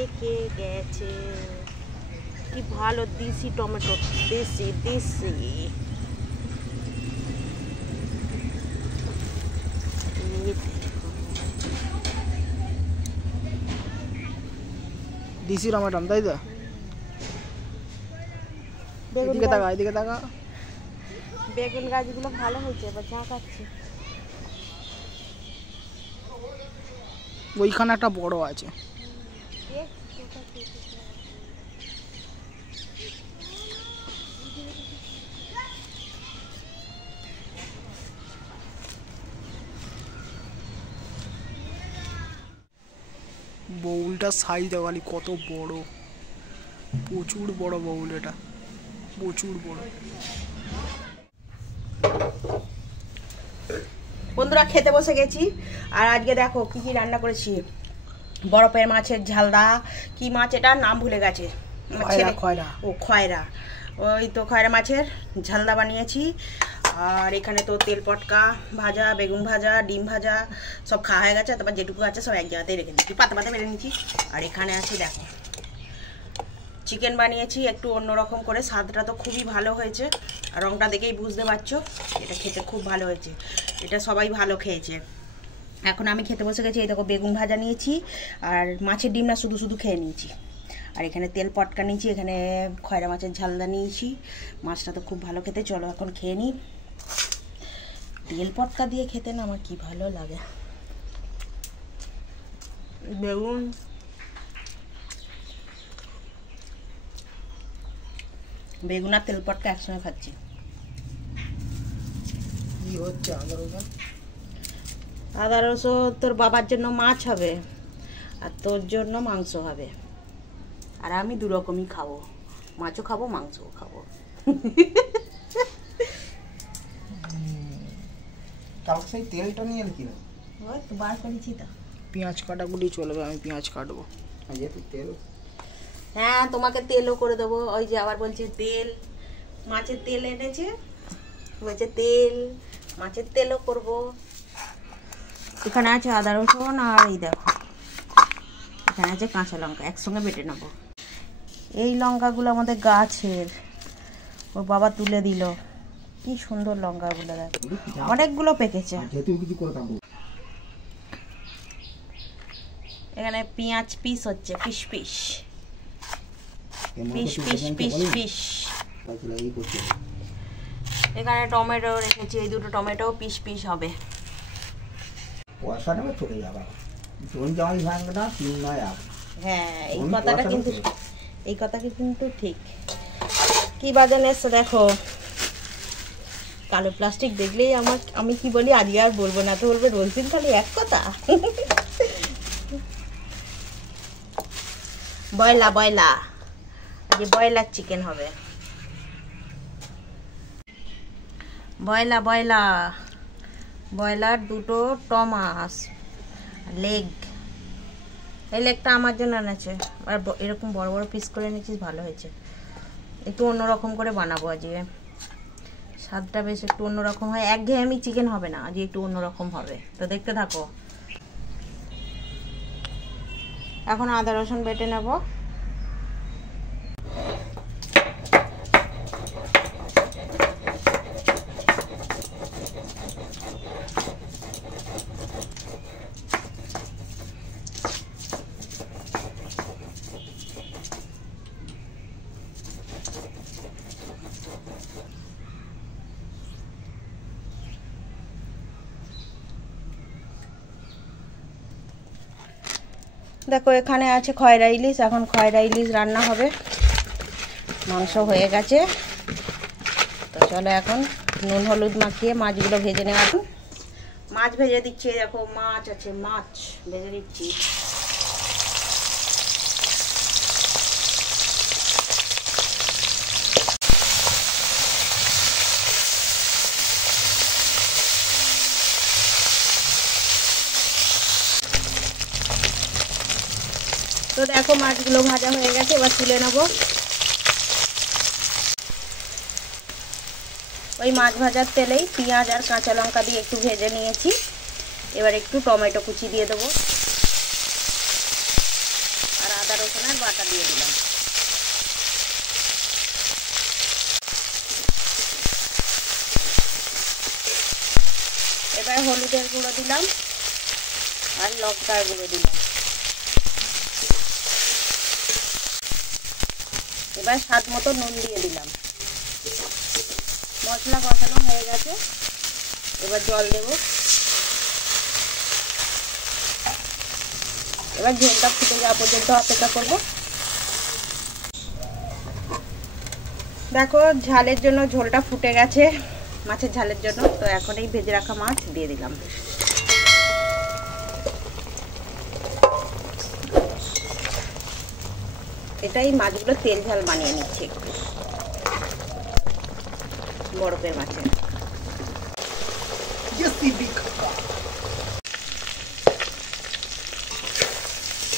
পেকে গেছে। কি ভালো দেশি টমেটো, দেশি দেশি। দেশি টমেটো তাই তো? এদিকে তাকা, এদিকে তাকা। বেগুন গাছগুলো ভালো হয়েছে, এবার ঝাঁকাচ্ছে। ওইখানে একটা বড় আছে। বউলটা সাইজ দেওয়ালি কত বড়, প্রচুর বড় বউল, এটা প্রচুর বড়। বন্ধুরা খেতে বসে গেছি, আর আজকে দেখো কি কি রান্না করেছি। বরফের মাছের ঝালদা, কি মাছ এটা নাম ভুলে গেছে, ও খয়রা, ওই তো খয়রা মাছের ঝালদা বানিয়েছি। আর এখানে তো তেল পটকা ভাজা, বেগুন ভাজা, ডিম ভাজা সব খাওয়া হয়ে গেছে। তারপর যেটুকু আছে সব এক জায়গাতেই রেখে দিচ্ছি, পাতা পাতা বেড়ে নিচ্ছি। আর এখানে আছে দেখো চিকেন বানিয়েছি একটু অন্যরকম করে, স্বাদটা তো খুবই ভালো হয়েছে। আর রংটা দেখেই বুঝতে পারছো এটা খেতে খুব ভালো হয়েছে, এটা সবাই ভালো খেয়েছে। এখন আমি খেতে বসে গেছি। এই দেখো বেগুন ভাজা নিয়েছি, আর মাছের ডিমটা শুধু শুধু খেয়ে নিয়েছি। আর এখানে তেল পটকা নিয়েছি, এখানে খয়রা মাছের ঝালদা নিয়েছি। মাছটা তো খুব ভালো খেতে, চলো এখন খেয়ে নিই। তেল পটকা দিয়ে খেতে না আমার কি ভালো লাগে। বেগুন আর তেল পটকা একসঙ্গে খাচ্ছি। কি হচ্ছে আদা রসুন? তোর বাবার জন্য মাছ হবে আর তোর জন্য মাংস হবে, আর আমি দু রকমই খাবো, মাছও খাবো মাংসও খাবো। সেই তেলটা নিয়ে এলি কিনা? ওই তো বার করেছি তো। পেঁয়াজ কাটাকুটি চলবে, আমি পেঁয়াজ কাটবো। তেল, হ্যাঁ তোমাকে তেলও করে দেবো। ওই যে আবার বলছে তেল, মাছের তেল এনেছে, বলছে তেল, মাছের তেলও করবো। এখানে আছে আদা রসুন, আর এই দেখো এখানে আছে কাঁচা লঙ্কা, একসঙ্গে বেটে নেবো। এই লঙ্কাগুলো আমাদের গাছের, ওর বাবা তুলে দিল। কি সুন্দর লঙ্কাগুলো দেখো, অনেকগুলো পেকেছে। এখানে পেঁয়াজ পিস হচ্ছে, piece piece piece piece piece piece. এখানে টমেটো রেখেছি, এই দুটো টমেটো পিস পিস হবে। হ্যাঁ এই কথাটা কিন্তু ঠিক। কি বাজানো এসছে দেখো, কালো প্লাস্টিক দেখলেই আমি কি বলি, আজকে আর বলবো না তো, বলবে রোজদিন খালি এক কথা। ব্রয়লার চিকেন হবে, ব্রয়লার দুটো টমাস লেগ। এই লেগটা আমার জন্য এনেছে, আর এরকম বড় বড় পিস করে এনেছিস, ভালো হয়েছে। একটু অন্যরকম করে বানাবো আজকে, স্বাদটা বেশ একটু অন্যরকম হয়, একঘেয়েমি চিকেন হবে না, আজকে একটু অন্যরকম হবে। তো দেখতে থাকো। এখন আদা রসুন বেটে নেব। দেখো এখানে আছে খয়রা ইলিশ, এখন খয়রা ইলিশ রান্না হবে। মাংস হয়ে গেছে, তো চলো এখন নুন হলুদ মাখিয়ে মাছগুলো ভেজে নেওয়া। মাছ ভেজে দিচ্ছি, দেখো মাছ আছে, মাছ ভেজে দিচ্ছি। তো দেখো মাছগুলো ভাজা হয়ে গেছে, এবার তুলে নেবো। ওই মাছ ভাজার তেলেই পেঁয়াজ আর কাঁচা লঙ্কা দিয়ে একটু ভেজে নিয়েছি। এবার একটু টমেটো কুচি দিয়ে দেবো, আর আদা রসুন বাটা দিয়ে দিলাম। এবার হলুদের গুঁড়ো দিলাম আর লঙ্কার গুঁড়ো দিলাম। এবার স্বাদ মতো নুন দিয়ে দিলাম। মশলা কষানো হয়ে গেছে, এবার জল দেব। এবার ঝোলটা ফুটে যাওয়া পর্যন্ত অপেক্ষা করব। দেখো ঝালের জন্য ঝোলটা ফুটে গেছে, মাছের ঝালের জন্য। তো এখন এই ভেজে রাখা মাছ দিয়ে দিলাম। এটাই মাছগুলো তেল ঝাল বানিয়ে নিচ্ছে একটু, বরফের মাছে।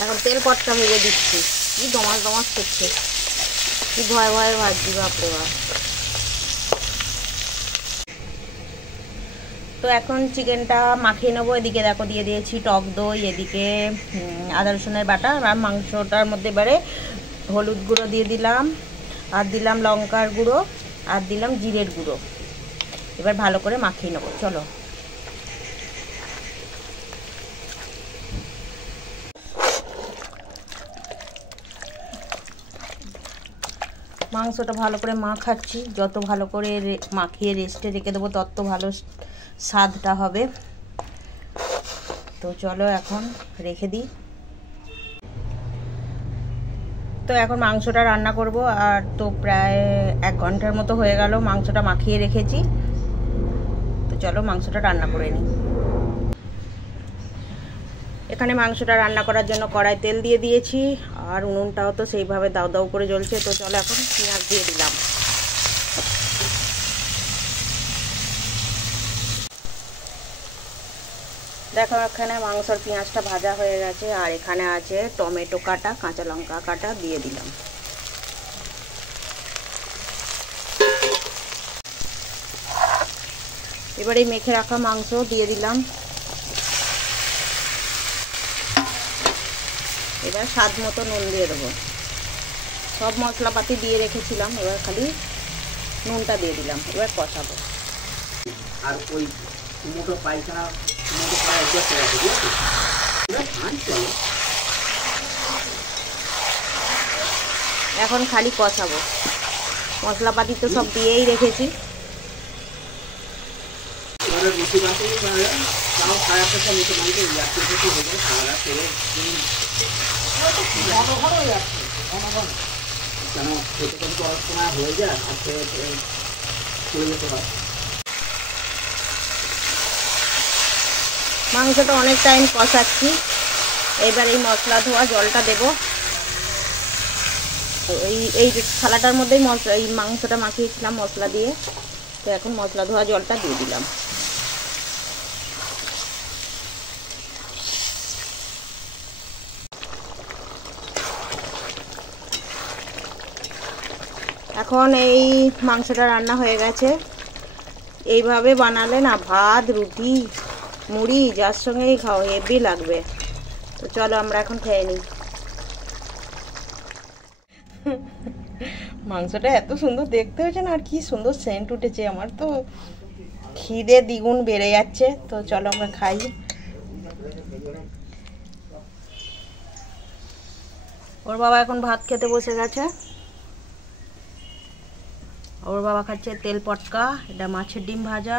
এখন তেল পটকা ভেজে দিচ্ছি। কি দমাস দমাস করছে, কি ভয়ে ভয়ে ভাজছি, বাপরে বাপ। তো এখন চিকেনটা মাখিয়ে নেবো। এদিকে দেখো দিয়ে দিয়েছি টক দই, এদিকে আদা রসুনের বাটা, আর মাংসটার মধ্যে এবারে হলুদ গুঁড়ো দিয়ে দিলাম, আর দিলাম লঙ্কার গুঁড়ো, আর দিলাম জিরের গুঁড়ো। এবার ভালো করে মাখিয়ে নেবো। চলো। মাংসটা ভালো করে মাখাচ্ছি। যত ভালো করে মাখিয়ে রেস্টে রেখে দেবো তত ভালো স্বাদটা হবে। তো চলো এখন রেখে দিই। তো এখন মাংসটা রান্না করব। আর তো প্রায় 1 ঘন্টার মতো হয়ে গেল মাংসটা মাখিয়ে রেখেছি। তো চলো মাংসটা রান্না করে নিই। এখানে মাংসটা রান্না করার জন্য কড়াই তেল দিয়ে দিয়েছি, আর উনুনটাও তো সেইভাবে দাউ দাউ করে জ্বলছে। তো চলো এখন পেঁয়াজ দিয়ে দিলাম। দেখো এখানে মাংসর পেঁয়াজটা ভাজা হয়ে গেছে, আর এখানে আছে টমেটো কাটা, কাঁচা লঙ্কা কাটা দিয়ে দিলাম। এবার এই মেখে রাখা মাংস দিয়ে দিলাম। এবার স্বাদ মতো নুন দিয়ে দেবো। সব মশলাপাতি দিয়ে রেখেছিলাম, এবার খালি নুনটা দিয়ে দিলাম। এবার কষাবো। আর ওই মোটো পায়খানা এখন খালি কষাবো। মশলাপাতি তো সব দিয়েই রেখেছি। হয়ে যায় আর চলে যেতে হয়। মাংসটা অনেক টাইম কষাচ্ছি। এবার এই মশলা ধোয়া জলটা দেব। এই থালাটার মধ্যেই এই মাংসটা মাখিয়েছিলাম মশলা দিয়ে। তো এখন মশলা ধোয়া জলটা দিয়ে দিলাম। এখন এই মাংসটা রান্না হয়ে গেছে। এইভাবে বানালে না ভাত, রুটি, মুড়ি যার সঙ্গেই খাও হেভি লাগবে। তো চলো আমরা এখন খেয়ে নিই। মাংসটা এত সুন্দর দেখতে হয়েছে না, আর কি সুন্দর সেন্ট উঠেছে। আমার তো খিদে দ্বিগুণ বেড়ে যাচ্ছে। তো চলো আমরা খাই। ওর বাবা এখন ভাত খেতে বসে গেছে। ওর বাবা খাচ্ছে তেল পটকা, এটা মাছের ডিম ভাজা,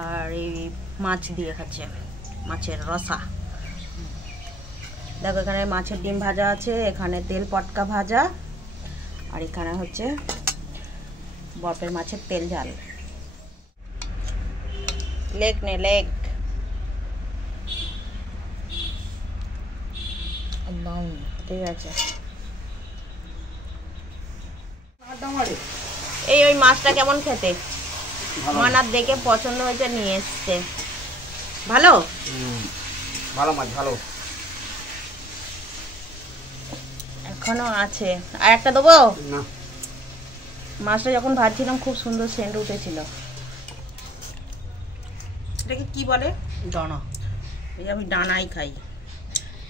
আর এই মাছ দিয়ে খাচ্ছে, মাছের রসা। দেখো এখানে মাছের ডিম ভাজা আছে, এখানে তেল পটকা ভাজা, আর এখানে হচ্ছে বরফের মাছের তেল ঝাল। লেগ নে লেগ। ঠিক আছে। এই ওই মাছটা কেমন খেতে? মানার দেখে পছন্দ হয়েছে, নিয়ে এসছে। ভালো ভালো মাছ, ভালো। এখনো আছে, আর একটা দেবো না। মাছটা যখন ভাজছিলাম খুব সুন্দর সেন্ট উঠেছিল। এটাকে কি বলে? ডানা। এই আমি ডানাই খাই,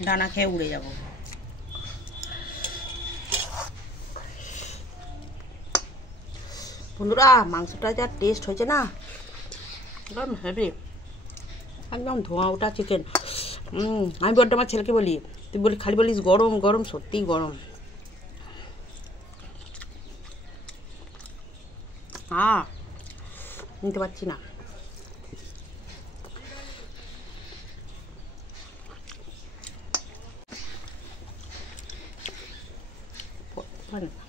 ডানা খেয়ে উড়ে যাব। বন্ধুরা মাংসটা যা টেস্ট হয়েছে না, একদম হেভি, একদম ধোঁয়া ওটা চিকেন। আমি বড্ড আমার ছেলেকে বলি, তুই বলি খালি বলিস গরম গরম, সত্যিই গরম। নিতে পারছি না। Bueno.